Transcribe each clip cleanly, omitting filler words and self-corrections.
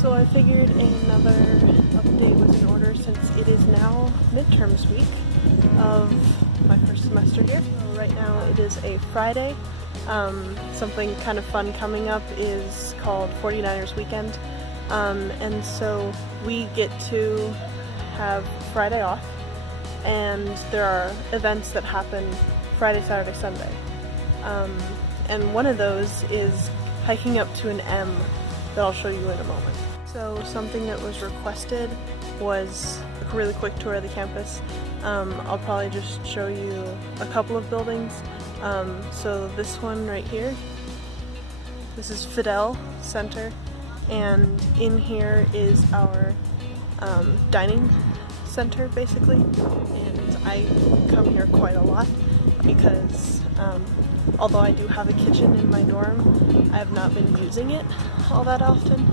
So I figured another update was in order since it is now midterms week of my first semester here. So right now it is a Friday. Something kind of fun coming up is called 49ers weekend. And so we get to have Friday off, and there are events that happen Friday, Saturday, Sunday. And one of those is hiking up to an M that I'll show you in a moment. So something that was requested was a really quick tour of the campus. I'll probably just show you a couple of buildings. So this one right here, this is Fidel Center, and in here is our dining center basically, and I come here quite a lot because although I do have a kitchen in my dorm, I have not been using it all that often.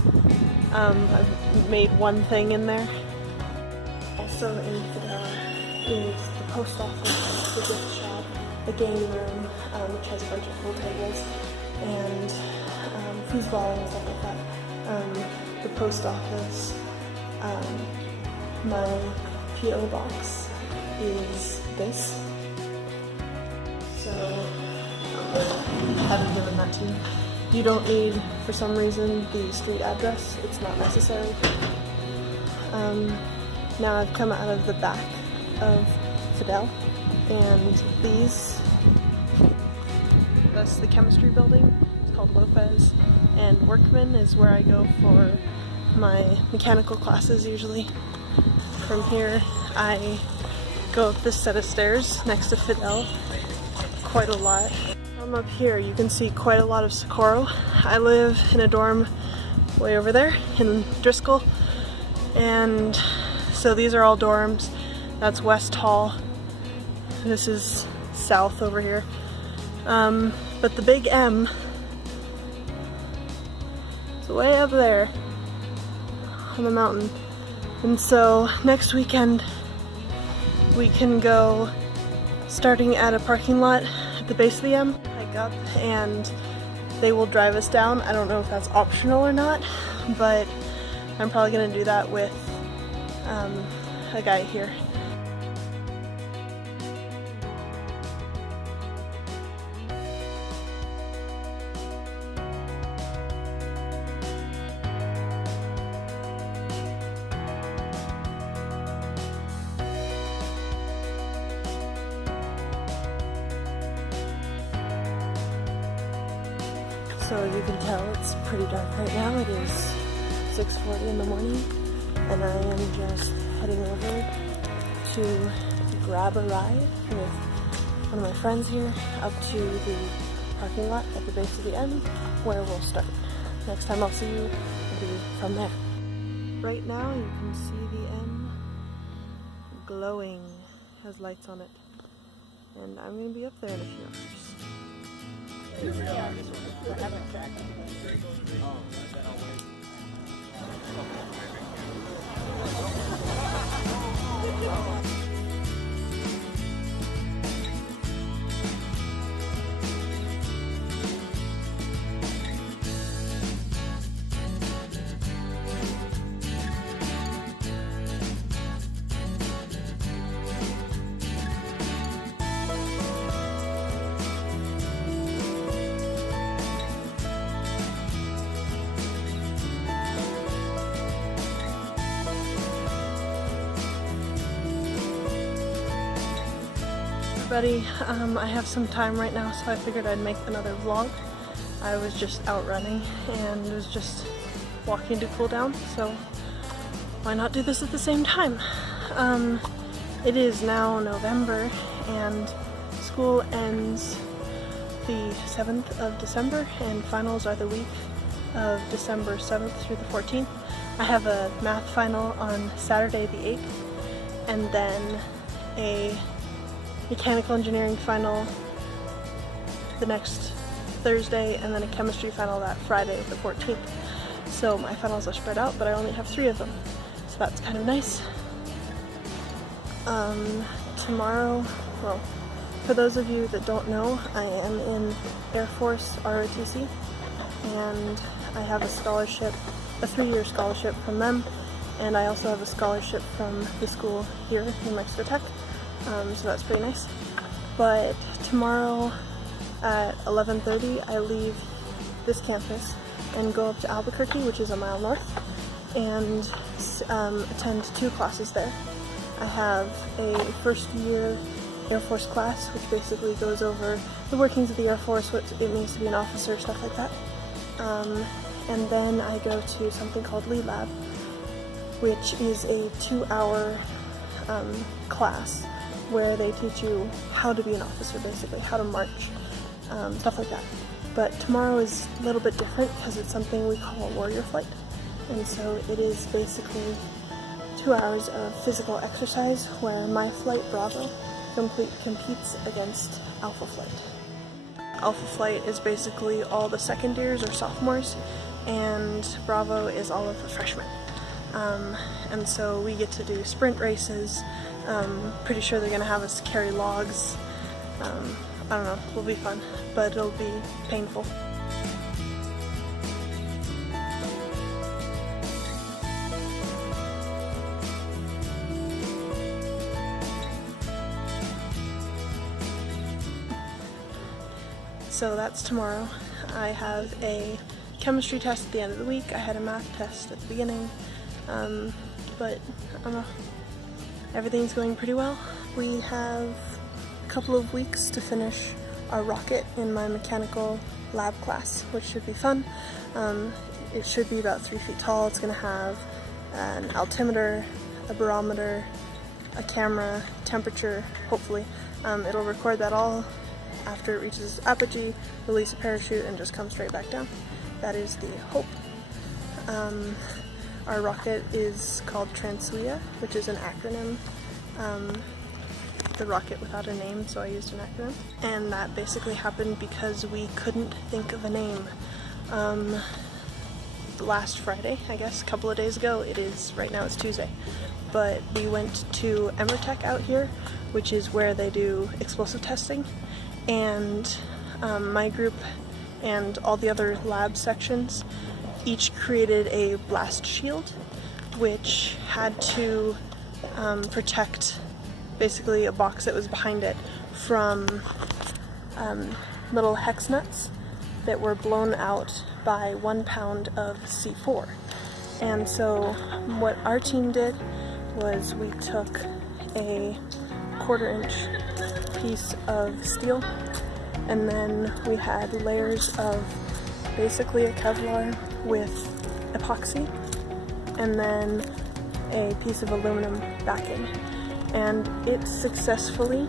I've made one thing in there. Also in Fidel is the post office, the gift shop, the game room, which has a bunch of pool tables, and foosball and stuff like that. The post office, my P.O. box is this. So, I haven't given that to you. You don't need, for some reason, the street address. It's not necessary. Now I've come out of the back of Fidel, and that's the chemistry building. It's called Lopez, and Workman is where I go for my mechanical classes usually. From here, I go up this set of stairs next to Fidel quite a lot. From up here, you can see quite a lot of Socorro. I live in a dorm way over there in Driscoll, and so these are all dorms. That's West Hall. This is South over here. But the big M is way up there on the mountain. And so next weekend we can go starting at a parking lot at the base of the M, hike up, and they will drive us down. I don't know if that's optional or not, but I'm probably gonna do that with a guy here. So as you can tell, it's pretty dark right now. It is 6:40 in the morning, and I am just heading over to grab a ride with one of my friends here up to the parking lot at the base of the M, where we'll start. Next time I'll see you, will be from there. Right now you can see the M glowing, has lights on it, and I'm going to be up there in a few hours. Here we are. I haven't checked. Everybody, I have some time right now, so I figured I'd make another vlog. I was just out running and was just walking to cool down, so why not do this at the same time? It is now November and school ends the 7th of December and finals are the week of December 7th through the 14th. I have a math final on Saturday the 8th, and then a mechanical engineering final the next Thursday, and then a chemistry final that Friday the 14th. So my finals are spread out, but I only have 3 of them, so that's kind of nice. Tomorrow, well, for those of you that don't know, I am in Air Force ROTC, and I have a scholarship a 3-year scholarship from them, and I also have a scholarship from the school here, New Mexico Tech, so that's pretty nice. But tomorrow at 11:30 I leave this campus and go up to Albuquerque, which is a mile north, and attend 2 classes there. I have a first year Air Force class, which basically goes over the workings of the Air Force, what it means to be an officer, stuff like that. And then I go to something called Lead Lab, which is a 2-hour class where they teach you how to be an officer, basically, how to march, stuff like that. But tomorrow is a little bit different because it's something we call a warrior flight. And so it is basically 2 hours of physical exercise where my flight, Bravo, competes against Alpha Flight. Alpha Flight is basically all the second years or sophomores, and Bravo is all of the freshmen. And so we get to do sprint races. Pretty sure they're gonna have us carry logs. I don't know, it'll be fun, but it'll be painful. So that's tomorrow. I have a chemistry test at the end of the week. I had a math test at the beginning, but I don't know. Everything's going pretty well. We have a couple of weeks to finish our rocket in my mechanical lab class, which should be fun. It should be about 3 feet tall. It's gonna have an altimeter, a barometer, a camera, temperature, hopefully. It'll record that all after it reaches apogee, release a parachute, and just come straight back down. That is the hope. Our rocket is called Transwea, which is an acronym. The rocket without a name, so I used an acronym. And that basically happened because we couldn't think of a name. Last Friday, I guess, a couple of days ago, right now it's Tuesday, but we went to Emertech out here, which is where they do explosive testing, and my group and all the other lab sections each created a blast shield, which had to protect basically a box that was behind it from little hex nuts that were blown out by 1 pound of C4. And so what our team did was we took a 1/4-inch piece of steel, and then we had layers of basically a Kevlar with epoxy, and then a piece of aluminum backing, and it successfully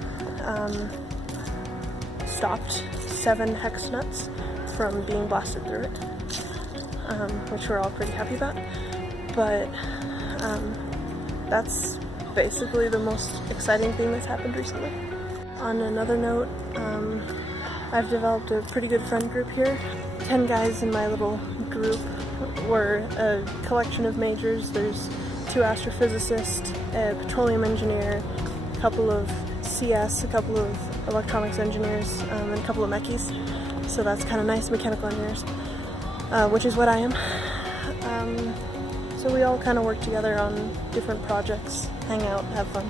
stopped 7 hex nuts from being blasted through it, which we're all pretty happy about. But that's basically the most exciting thing that's happened recently. On another note, I've developed a pretty good friend group here. 10 guys in my little group. We're a collection of majors. There's 2 astrophysicists, a petroleum engineer, a couple of CS, a couple of electronics engineers, and a couple of mechies. So that's kind of nice, mechanical engineers, which is what I am. So we all kind of work together on different projects, hang out, have fun.